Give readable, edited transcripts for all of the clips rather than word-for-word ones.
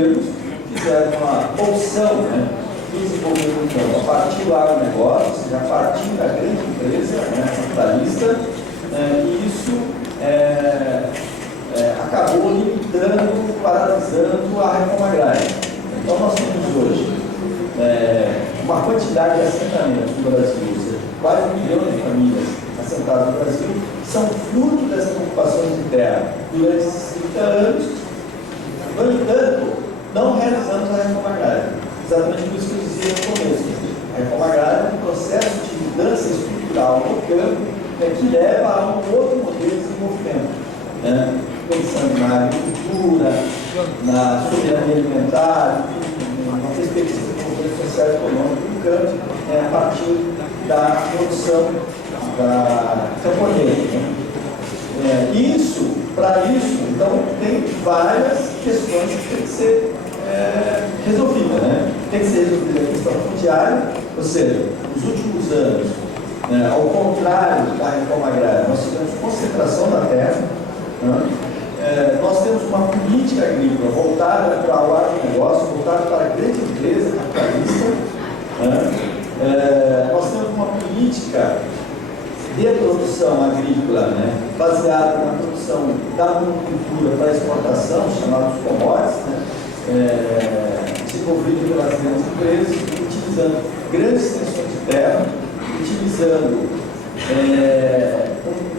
governos fizeram uma opção, né, do desenvolvimento do campo a partir do agronegócio, ou seja, a partir da grande empresa, né, capitalista, e isso acabou limitando, paralisando a reforma agrária. Então, nós temos hoje uma quantidade de assentamentos no Brasil, ou seja, quase 1 milhão de famílias assentadas no Brasil, são fruto dessas ocupações de terra durante esses 30 anos, no entanto, não realizamos a reforma agrária. Exatamente por isso que eu dizia no começo. A reforma agrária é um processo de mudança estrutural no campo, que leva a um outro modelo de desenvolvimento, né? Pensando na agricultura, na soberania alimentar, na perspectiva de desenvolvimento social e econômico do campo, a partir da produção camponesa. Para isso, então, tem várias questões que têm que ser resolvidas, né? Tem que ser resolvida a questão fundiária, ou seja, nos últimos anos, ao contrário da reforma agrária, nós tivemos concentração da terra, né? Nós temos uma política agrícola voltada para o agronegócio, voltada para a grande empresa capitalista, né? Nós temos uma política de produção agrícola, né, baseada na produção da monocultura para exportação, chamados commodities, né, desenvolvido pelas grandes empresas, utilizando grandes extensões de terra, utilizando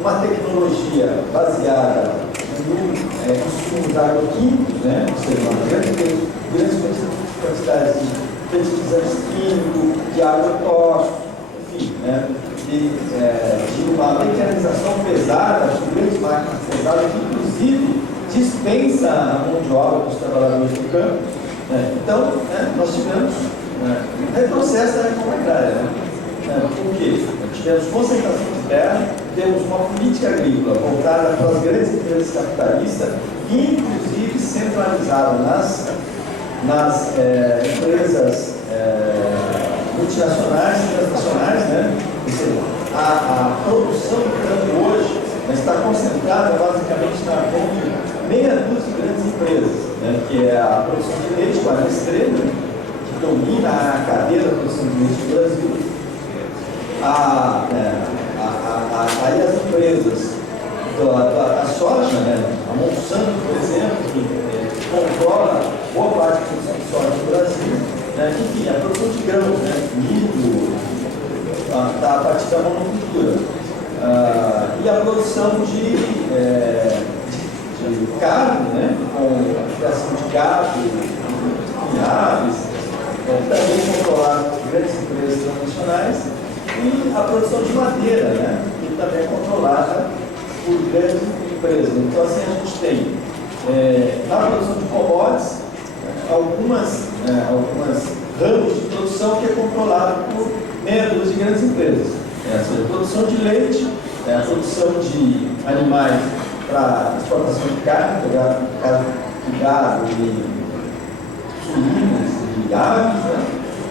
uma tecnologia baseada em insumos agroquímicos, né, ou seja, grandes quantidades de fertilizantes químicos, de agrotóxicos, enfim, né, de uma mecanização pesada, de grandes máquinas pesadas, que inclusive dispensa a mão de obra dos trabalhadores do campo. Então, nós tivemos um retrocesso da reforma agrária. Por quê? Tivemos concentração de terra, temos uma política agrícola voltada para as grandes empresas capitalistas, inclusive centralizada nas empresas multinacionais e transnacionais, né? Ou seja, a produção do campo hoje está concentrada basicamente na mão de meia dúzia de grandes empresas, né? Que é a produção de leite, com a Nestlé, né? Que domina a cadeia da produção de leite no Brasil. Aí as empresas da soja, né? A Monsanto, por exemplo, que controla boa parte da produção de soja no Brasil, né? Enfim, a produção de grãos, né? Milho, a partir da monocultura, e a produção de carne, né? Com a criação de gado e aves, também controlada por grandes empresas transnacionais, e a produção de madeira, né? Que também é controlada por grandes empresas. Então, assim, a gente tem na produção de commodities algumas ramos de produção que é controlada por meia dúzia de grandes empresas. Ou seja, a produção de leite, a produção de animais para exportação de carne, de gado e suínos e aves, né?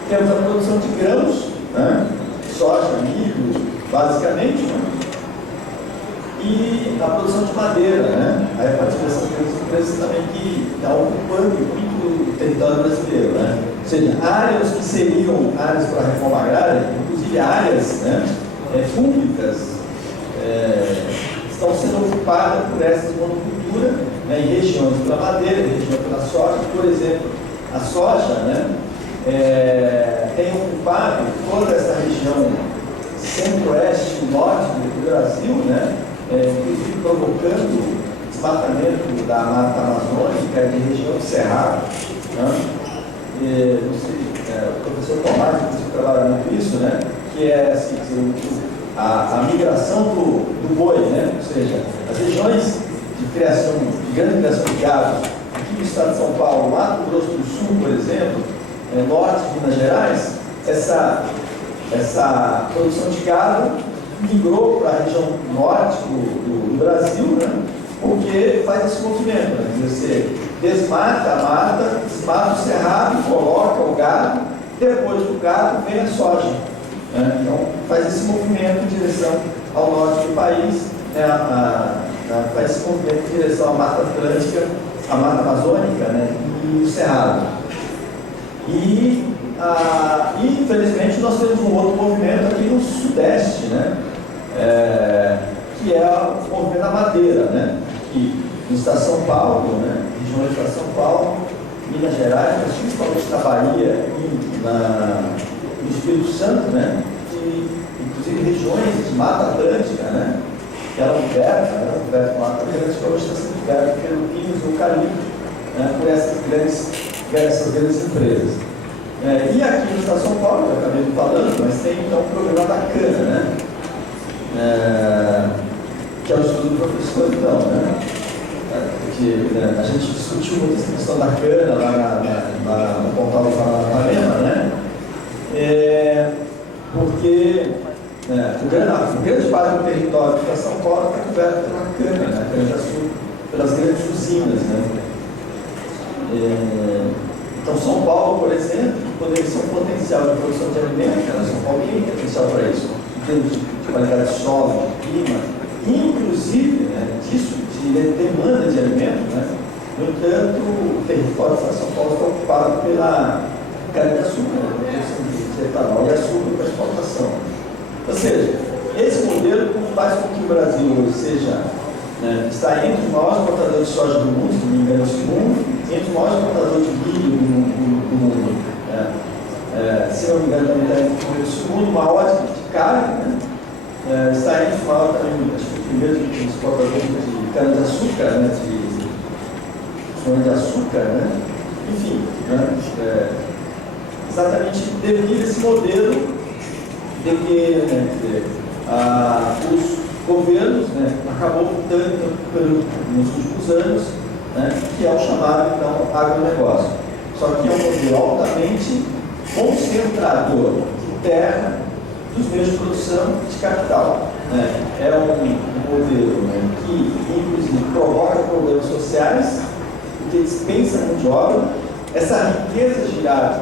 Temos a produção de grãos, né? Soja, milho, basicamente, né? E a produção de madeira, né? Aí, a partir dessas grandes empresas também que está ocupando muito o território brasileiro, né? Ou seja, áreas que seriam áreas para a reforma agrária, inclusive áreas, né, públicas, estão sendo ocupadas por essas monoculturas, né, em regiões pela madeira, em regiões pela soja. Por exemplo, a soja, né, tem ocupado toda essa região centro-oeste e norte do Brasil, né, inclusive provocando desmatamento da mata amazônica e de região de cerrado, né? Não sei, o professor Tomás, que trabalha muito isso, né? Que é assim, a migração do boi, né? Ou seja, as regiões de criação, de grande criação de gado, aqui no estado de São Paulo, Mato Grosso do Sul, por exemplo, norte de Minas Gerais, essa produção de gado migrou para a região norte do Brasil, né? Porque faz esse movimento, né? Você desmata a mata, desmata o cerrado, coloca o gado, depois do gado vem a soja, né? Então faz esse movimento em direção ao norte do país, né? Faz esse movimento em direção à Mata Atlântica, à Mata Amazônica, né? e o Cerrado. Infelizmente, nós temos um outro movimento aqui no Sudeste, né? Que é o movimento da Madeira, né? Que no estado de São Paulo, né? Região do estado de São Paulo, Minas Gerais, mas principalmente na Bahia e no Espírito Santo, né? Inclusive regiões de Mata Atlântica, né? Que eram cobertas com Mata Atlântica, hoje está sendo coberta pelo pinos e eucalipto, né? Por essas grandes empresas. E aqui no estado de São Paulo, eu acabei falando, mas tem então o problema da cana, né? Que é o estudo do professor, então, né? Porque a gente discutiu muito essa questão da cana lá no portal do Paranapanema, né? Porque o grande parte do território de São Paulo está coberto pela cana, né? Cana-de-açúcar, pelas grandes usinas, né? Então, São Paulo, por exemplo, poderia ser um potencial de produção de alimentos, né? São Paulo tem potencial para isso, em termos de qualidade de solo, de clima, inclusive, né, disso, de demanda de alimentos, né? No entanto, o território de São Paulo está ocupado pela cana-de-açúcar, né? De etanol e açúcar para exportação. Ou seja, esse modelo faz com que o Brasil hoje seja, né, está entre os maiores exportadores de soja do mundo, se não me engano, é o segundo, entre os maiores exportadores de milho do mundo. Se não me engano, também está entre o segundo maior de carne, né? Está entre os maiores também, acho que o primeiro exportador de cana-de-açúcar, né? De açúcar, né? Enfim, né? Exatamente devido a esse modelo de que os governos, né, acabou optando nos últimos anos, né, que é o chamado, então, agronegócio. Só que é um modelo altamente concentrador de terra, dos meios de produção de capital. Né? É um modelo, né, que, inclusive, provoca problemas sociais, porque dispensa mão de obra. Essa riqueza gerada,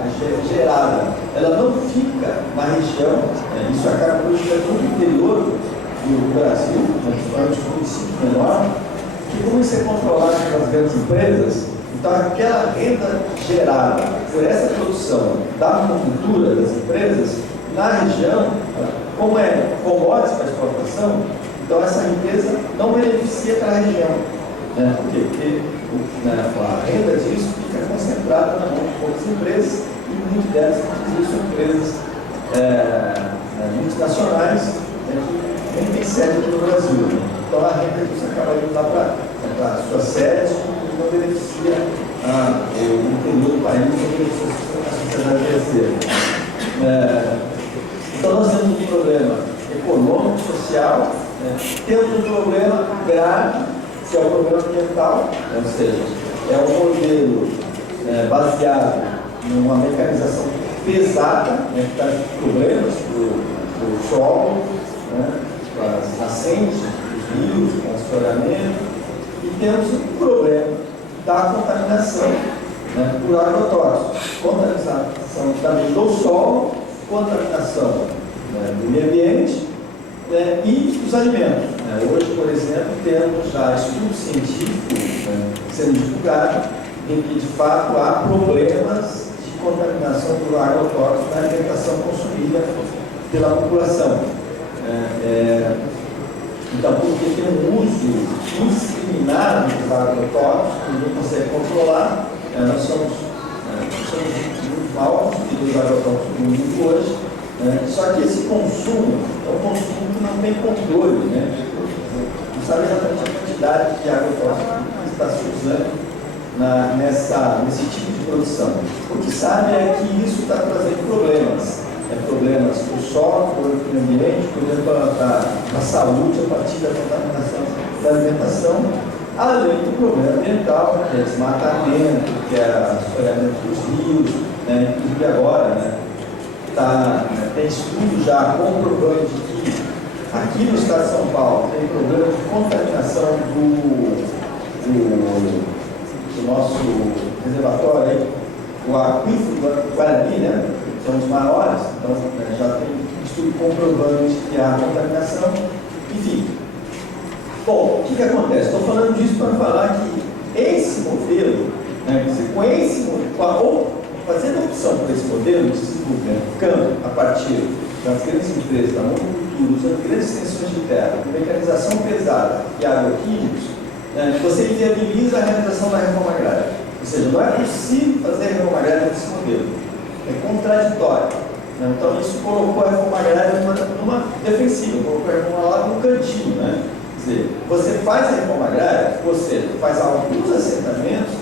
ela não fica na região, né? Isso acaba prejudicando no interior do Brasil, principalmente os municípios menores, que vão ser controlados pelas grandes empresas. Então, aquela renda gerada por essa produção da monocultura das empresas na região, como é commodities para exportação, então essa riqueza não beneficia aquela região. Né? Por quê? Porque a renda disso fica concentrada na mão de poucas empresas e muitas delas, são empresas multinacionais, né, que nem tem sede aqui no Brasil. Né? Então a renda disso acaba indo lá para a sua sede e não beneficia o interior do país, não beneficia a sociedade brasileira. Então nós temos um problema econômico, social, né? Temos um problema grave, que é o problema ambiental, ou seja, é um modelo baseado numa mecanização pesada, né, que traz problemas para o solo, né, para as nascentes, os rios, para o assoreamento, e temos o problema da contaminação, né, por agrotóxicos, contaminação também do solo, contaminação, né, do meio ambiente, né, e dos alimentos. Né. Hoje, por exemplo, temos já estudos científicos, né, sendo divulgados em que, de fato, há problemas de contaminação por agrotóxicos na alimentação consumida pela população. Então, porque tem um uso indiscriminado dos agrotóxicos, que ninguém consegue controlar, nós somos muito mal dos agrotóxicos do mundo hoje. Só que esse consumo é um consumo que não tem controle, né? Não sabe exatamente a quantidade de agrotóxico que está se usando nesse tipo de produção. O que sabe é que isso está trazendo problemas. Problemas para o solo, para o meio ambiente, problemas para a saúde a partir da contaminação da alimentação, além do problema ambiental, que é desmatamento, que é assoreamento dos rios, né? Inclusive agora, né? Tem estudo já comprovando que aqui no estado de São Paulo tem problema de contaminação do nosso reservatório, aí, o aquífero do Guarani, né? São os maiores, então já tem estudo comprovando que há contaminação. Enfim, bom, o que acontece? Estou falando disso para falar que esse modelo, né, quer dizer, com esse opção por esse modelo de desenvolvimento a partir das grandes empresas, da monocultura, usando grandes extensões de terra, com mecanização pesada e agroquímicos, você inviabiliza a realização da reforma agrária. Ou seja, não é possível fazer a reforma agrária nesse modelo. É contraditório. Então, isso colocou a reforma agrária numa defensiva, colocou a reforma lá no cantinho. Quer dizer, você faz a reforma agrária, você faz alguns assentamentos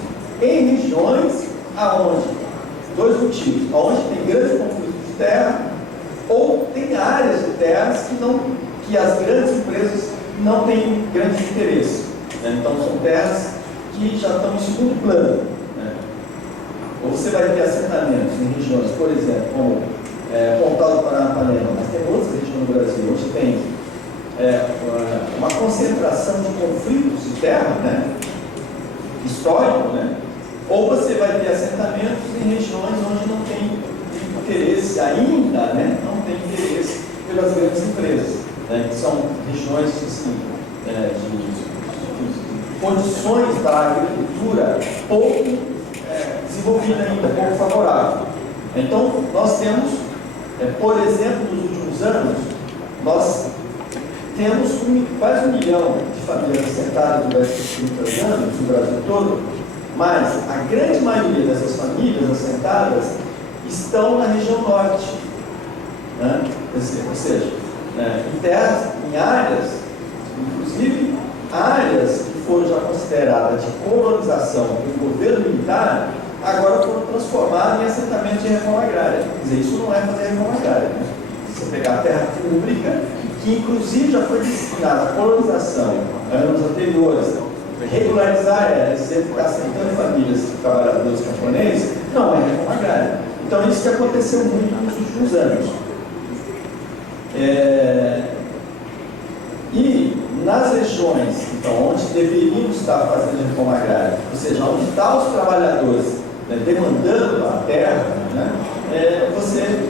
em regiões aonde, dois motivos, onde tem grandes conflitos de terra ou tem áreas de terras que as grandes empresas não têm grande interesse. Então, são terras que já estão em segundo plano. Ou você vai ter assentamentos em regiões, por exemplo, como Pontal do Paranapanema, mas tem outras regiões do Brasil, onde tem uma concentração de conflitos de terra, histórico, ou você vai ter assentamentos em regiões onde não tem interesse ainda, não tem interesse pelas grandes empresas, que são regiões assim, de condições da agricultura pouco desenvolvida ainda, pouco favorável. Então, nós temos, por exemplo, nos últimos anos, nós temos quase 1 milhão de famílias assentadas durante os 30 anos no Brasil todo, mas a grande maioria dessas famílias assentadas estão na região norte, ou seja, em terras, em áreas, inclusive áreas que foram já consideradas de colonização pelo governo militar, agora foram transformadas em assentamento de reforma agrária. Quer dizer, isso não é fazer reforma agrária. Você pegar a terra pública, que inclusive já foi destinada à colonização anos anteriores, regularizar ela, dizer que assentando famílias de trabalhadores camponeses, não é reforma agrária. Então, isso que aconteceu muito nos últimos anos. E nas regiões, então, onde deveríamos estar fazendo reforma agrária, ou seja, onde estão os trabalhadores demandando a terra, você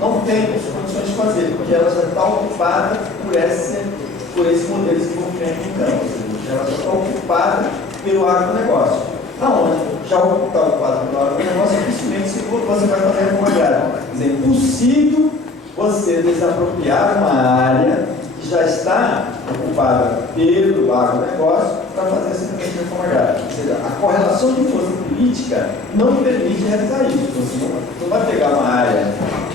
não tem condições de fazer, porque ela já está ocupada por esse modelo de desenvolvimento em campo, ela já está ocupada pelo agronegócio. Aonde já está ocupado pelo agronegócio, dificilmente você vai fazer reforma agrária. Quer dizer, é impossível você desapropriar uma área que já está ocupada pelo agronegócio para fazer essa reforma agrária. Ou seja, a correlação de força política não permite realizar isso. Você não vai pegar uma área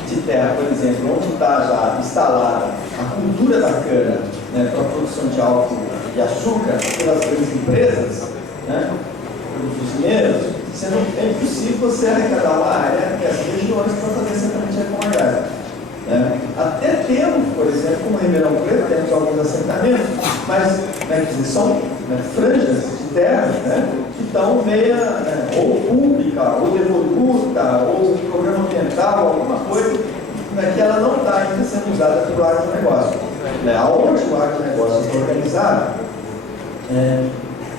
de terra, por exemplo, onde está já instalada a cultura da cana para a produção de álcool e açúcar pelas grandes empresas, pelos usineiros, é impossível você arrecadar uma área nessas regiões para fazer exatamente a reforma agrária. Até temos, por exemplo, como Ribeirão Preto, temos alguns assentamentos, mas são franjas de terra que estão meia, ou pública, ou devoluta, ou programa ambiental, alguma coisa que ela não está ainda sendo usada pelo agronegócio. Aonde o agronegócio está organizado,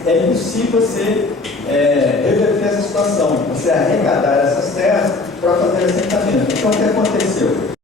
é impossível você reverter essa situação, você arrecadar essas terras para fazer assentamento. Então, o que aconteceu?